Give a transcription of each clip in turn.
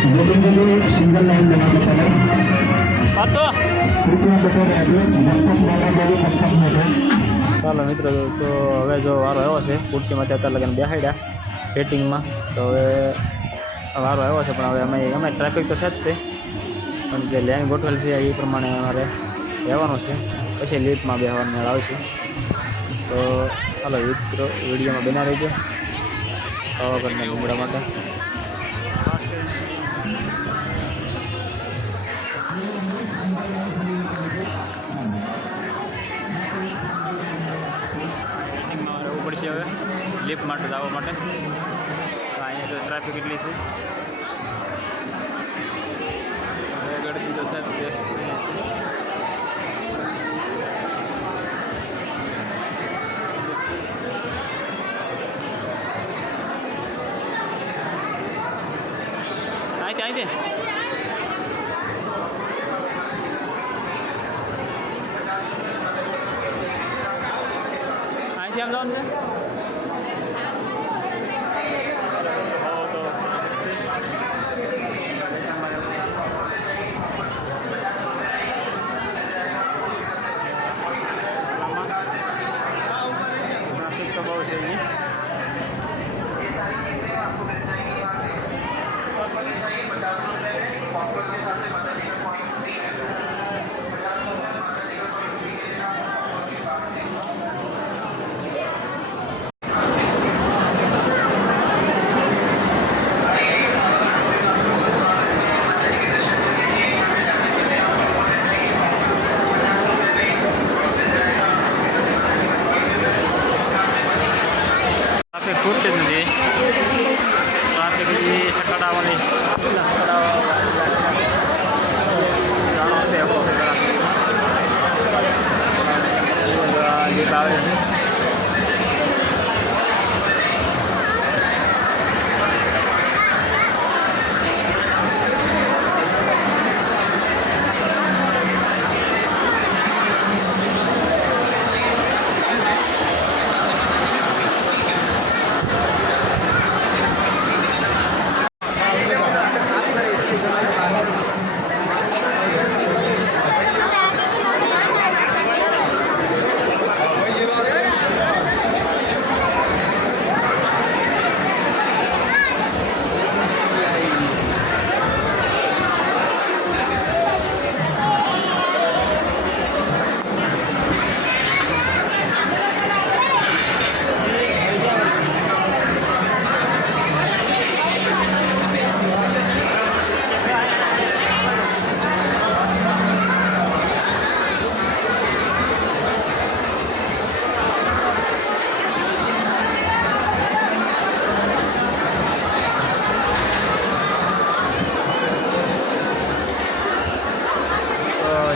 Single line लगाना पड़ा ચાલો મિત્રો તો હવે જો વારો આવ્યો છે ખુરશીમાં અત્યારે લગન બેહાડ્યા ફિટિંગમાં તો હવે વારો આવ્યો છે પણ હવે અમે ટ્રાફિક તો છે જ તે પણ જે લાઈન ગોઠવેલ છે એ પ્રમાણે અમારે રહેવાનું છે પછી લીફ્ટમાં બેસવાનું મેળ આવશે તો ચાલો મિત્રો વિડીયોમાં બના રહી ગયો પાવાગઢના ડુંગરા માટે રહેવું પડશે હવે લીફ્ટ માટે જવા માટે અહીંયા તો ટ્રાફિક એટલી છે હવે ગળતી તો સાહેબ તે અહીંથી આમ જવાનું છે તો બહુ છે ટ્રાફિક ખૂટતી જ નથી ટ્રાફિક હજી સકડાવાની આવે છે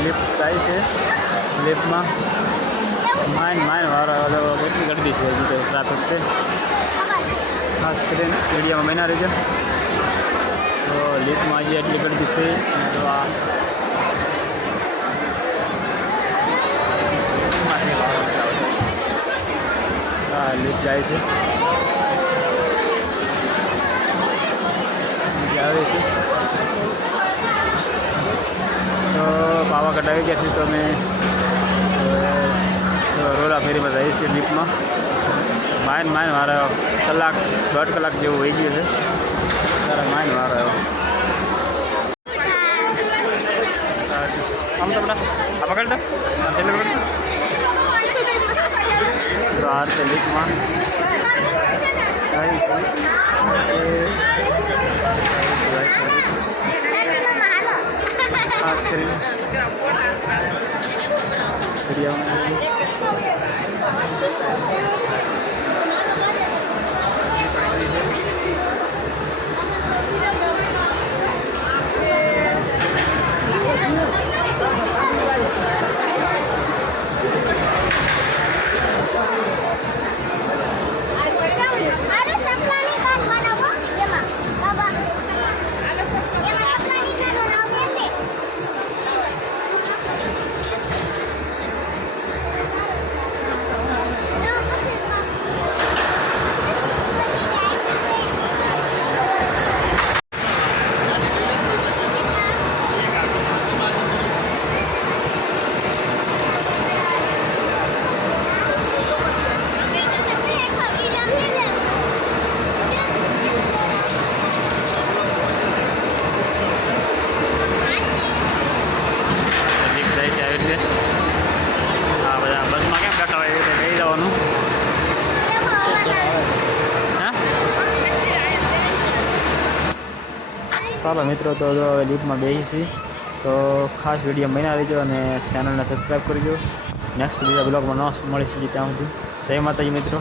लिफ्ट चाहिए लिफ्ट में माइन वाला કેટલી ગરદી છે હજી તો ટ્રાફિક છે ખાસ કરીને એરિયામાં મહિના રહી છે તો લિફ્ટમાં હજી એટલી ગરદી છે તો આ લિફ્ટ જાય છે આવે છે તો પાવાગઢ આવી ગયા છે તો અમે રોલા ફેરીમાં જઈએ છીએ લિફ્ટમાં માઇન મારા કલાક 1.5 કલાક જેવું વહી ગયું છે તારા માઇન વારો આવ્યો આમ તમને આ પકડતા તેને પકડતા તો આ રીતે લિફ્ટમાં ખાસ કરીને ચાલો મિત્રો તો જો હવે લિફ્ટમાં બેસી છીએ તો ખાસ વિડીયો બના લેજો અને ચેનલને સબસ્ક્રાઈબ કરજો. નેક્સ્ટ બીજા બ્લોગમાં ન મળી શકીએ ત્યાં સુધી. જય માતાજી મિત્રો.